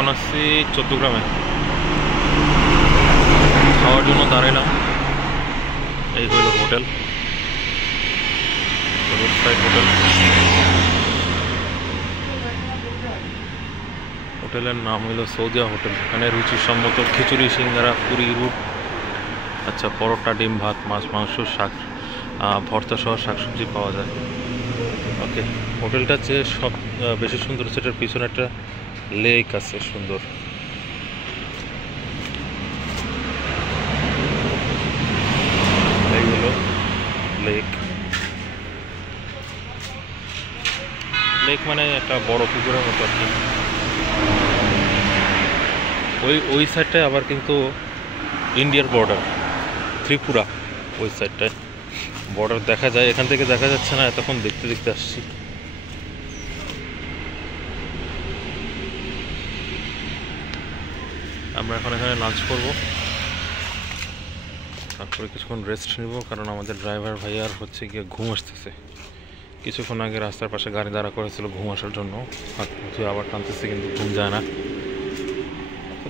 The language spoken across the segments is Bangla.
এখন আসছি 14 গ্রামে খাওয়ার জন্য দাঁড়াইলাম। এই হলো হোটেল, হোটেল। হোটেলের নাম হলো সৌদিয়া হোটেল। এখানে রুচিসম্মত খিচুড়ি, সিঙ্গারা, পুরি, রুট, আচ্ছা পরোটা, ডিম, ভাত, মাছ, মাংস, শাক, ভর্তা সহ শাকসবজি পাওয়া যায়। ওকে, হোটেলটা চেয়ে সব বেশি সুন্দর, সেটার পিছনে একটা লেক আছে সুন্দর। এইগুলো লেক, লেক মানে একটা বড় পুকুরের মতো আর কি। ওই সাইডটায় আবার কিন্তু ইন্ডিয়ার বর্ডার, ত্রিপুরা ওই সাইডটায় বর্ডার দেখা যায়। এখান থেকে দেখা যাচ্ছে না, এতক্ষণ দেখতে দেখতে আসছি। আমরা এখন এখানে লাঞ্চ করব, তারপরে কিছুক্ষণ রেস্ট নিব, কারণ আমাদের ড্রাইভার ভাইয়ার হচ্ছে গিয়ে ঘুম আসতেছে। কিছুক্ষণ আগে রাস্তার পাশে গাড়ি দাঁড়া করেছিল ঘুম আসার জন্য, হাত মুখে আবার টানতেছে কিন্তু ঘুম যায় না।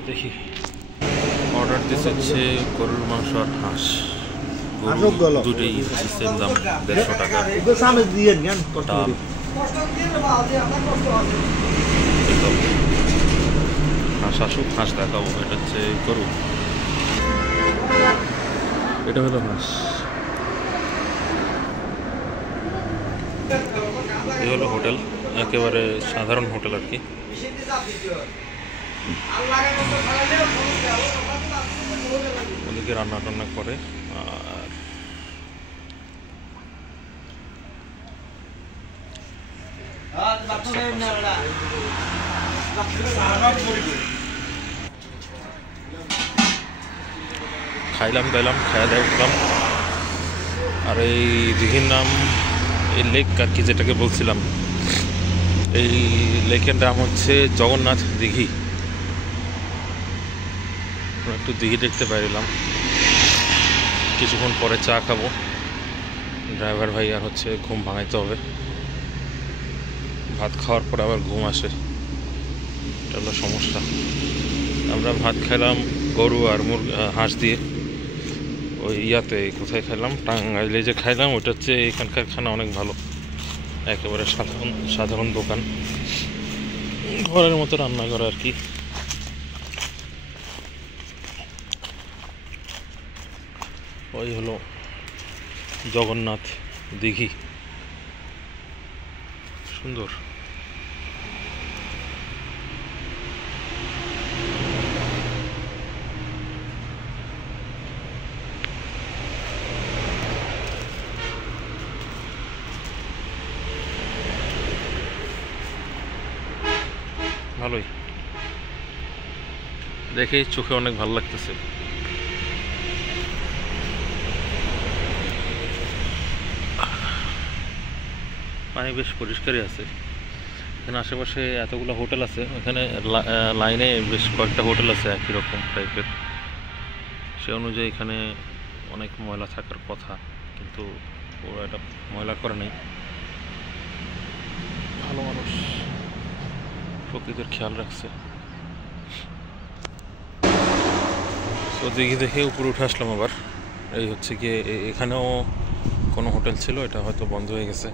দেখি, অর্ডার দিতে হচ্ছে গরুর মাংস আর হাঁস, দুটোই সেম দাম, 150 টাকা। হাঁস আসুক, হাঁস দেখাবো। এটা হচ্ছে গরু, এটা হলো হাঁস। এই হলো হোটেল, একেবারে সাধারণ হোটেল আর কি। ওদিকে রান্না টান্না করে। আর খাইলাম দাইলাম, খাওয়া দাওয়া উঠলাম। আর এই দিঘির নাম, এই লেক আর কি যেটাকে বলছিলাম, এই লেকের নাম হচ্ছে জগন্নাথ দিঘি। একটু দিঘি দেখতে পাইলাম। কিছুক্ষণ পরে চা খাবো। ড্রাইভার ভাই আর হচ্ছে ঘুম ভাঙাইতে হবে। ভাত খাওয়ার পরে আবার ঘুম আসে, এটা হলো সমস্যা। আমরা ভাত খাইলাম গরু আর হাঁস দিয়ে, ওই ইয়াতে কোথায় খাইলাম, টাঙ্গাইলে যে খাইলাম, ওইটা হচ্ছে এখানকার খানা অনেক ভালো, একেবারে সাধারণ দোকান, ঘরের মতো রান্না করা আর কি। ওই হলো জগন্নাথ দিঘি, সুন্দর। ভালোই দেখে চোখে অনেক ভালো লাগতেছে। পানি বেশ পরিষ্কারই আছে। এখানে আশেপাশে এতগুলো হোটেল আছে, এখানে লাইনে বেশ কয়েকটা হোটেল আছে একই রকম টাইপের। সে অনুযায়ী এখানে অনেক ময়লা থাকার কথা, কিন্তু ওরা এটা ময়লা করে নেই। ভালো মানুষ, প্রকৃতির খেয়াল রাখছে। তো দেখি দেখে উপরে উঠে আসলাম আবার। এই হচ্ছে গিয়ে এখানেও কোনো হোটেল ছিল, এটা হয়তো বন্ধ হয়ে গেছে।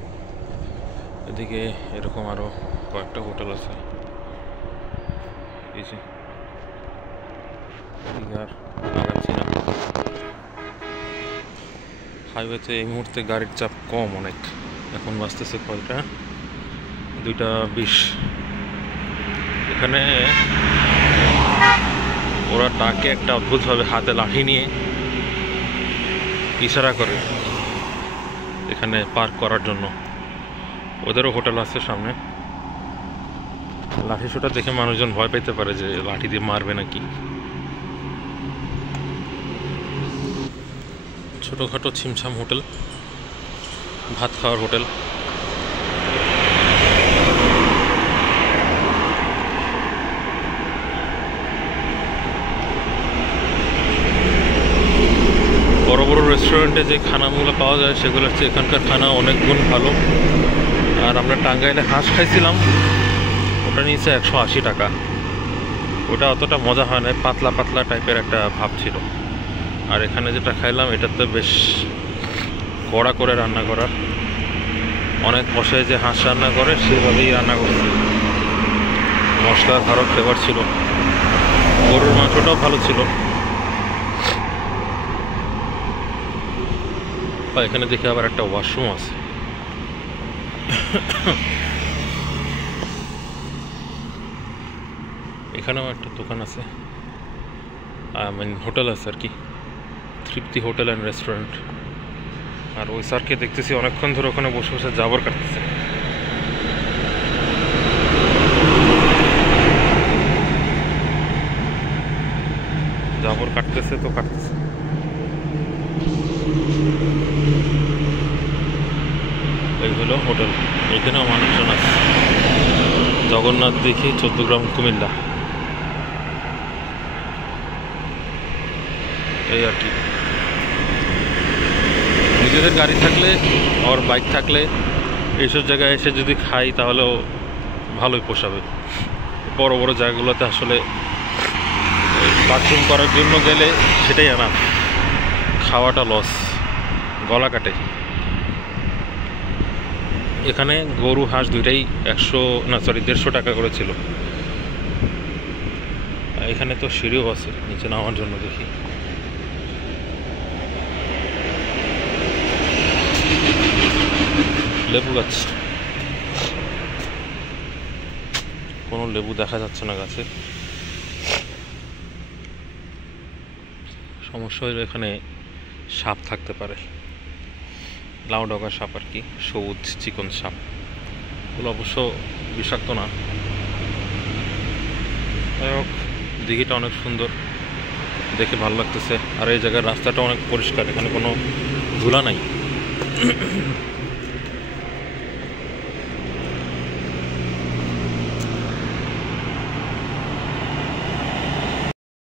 এদিকে এরকম আরো কয়েকটা হোটেল আছে। এই যে আর আগাচ্ছি না, হাইওয়েতে এই মুহূর্তে গাড়ির চাপ কম অনেক। এখন বাজতেছে কয়টা, 2:20। এখানে ওরা ডাকে একটা অদ্ভুতভাবে, হাতে লাঠি নিয়ে ইশারা করে এখানে পার্ক করার জন্য। ওদেরও হোটেল আছে সামনে। লাঠি ছোটা দেখে মানুষজন ভয় পেতে পারে যে লাঠি দিয়ে মারবে নাকি। ছোটোখাটো ছিমছাম হোটেল, ভাত খাওয়ার হোটেল। বড় বড় রেস্টুরেন্টে যে খানাগুলো পাওয়া যায় সেগুলো হচ্ছে এখানকার খানা অনেক গুণ ভালো। আর আমরা টাঙ্গাইলে হাঁস খাইছিলাম, ওটা নিয়েছে 180 টাকা। ওটা অতটা মজা হয় না, পাতলা পাতলা টাইপের একটা ভাব ছিল। আর এখানে যেটা খাইলাম এটাতে বেশ কড়া করে রান্না করা, অনেক বসায় যে হাঁস রান্না করে সেভাবেই রান্না করছে। মশলার আরও ফ্লেভার ছিল, গরুর মাংসটাও ভালো ছিল। এখানে দেখে আবার একটা ওয়াশরুম আছে। এখানেও একটা দোকান আছে, হোটেল আছে আর কি, তৃপ্তি হোটেল অ্যান্ড রেস্টুরেন্ট। আর ওই স্যারকে দেখতেছি অনেকক্ষণ ধরে ওখানে বসে বসে জাবর কাটতেছে। জাবর কাটতেছে তো কাটতেছে। এই হলো হোটেল, এখানেও মানুষজন আছে। জগন্নাথ দেখি 14 গ্রাম কুমিল্লা, এই আর কি। নিজেদের গাড়ি থাকলে আর বাইক থাকলে এইসব জায়গায় এসে যদি খাই তাহলেও ভালোই পোষাবে। বড় বড় জায়গাগুলোতে আসলে বাথরুম করার জন্য গেলে সেটাই আনা, খাওয়াটা লস, গলা কাটে। এখানে গরু হাঁস দুইটাই 150 টাকা করে ছিল। এখানে তো সিঁড়িও আছে নিচে নামার জন্য, দেখি। লেবু গাছ, কোনো লেবু দেখা যাচ্ছে না গাছে। সমস্যা হইলে এখানে সাপ থাকতে পারে, লাউ ডগা সাপ আর কি, সবুজ চিকন সাপ। ওগুলো অবশ্য বিষাক্ত না। যাই হোক, দিঘিটা অনেক সুন্দর, দেখে ভালো লাগতেছে। আর এই জায়গার রাস্তাটা অনেক পরিষ্কার, এখানে কোনো ধুলা নাই।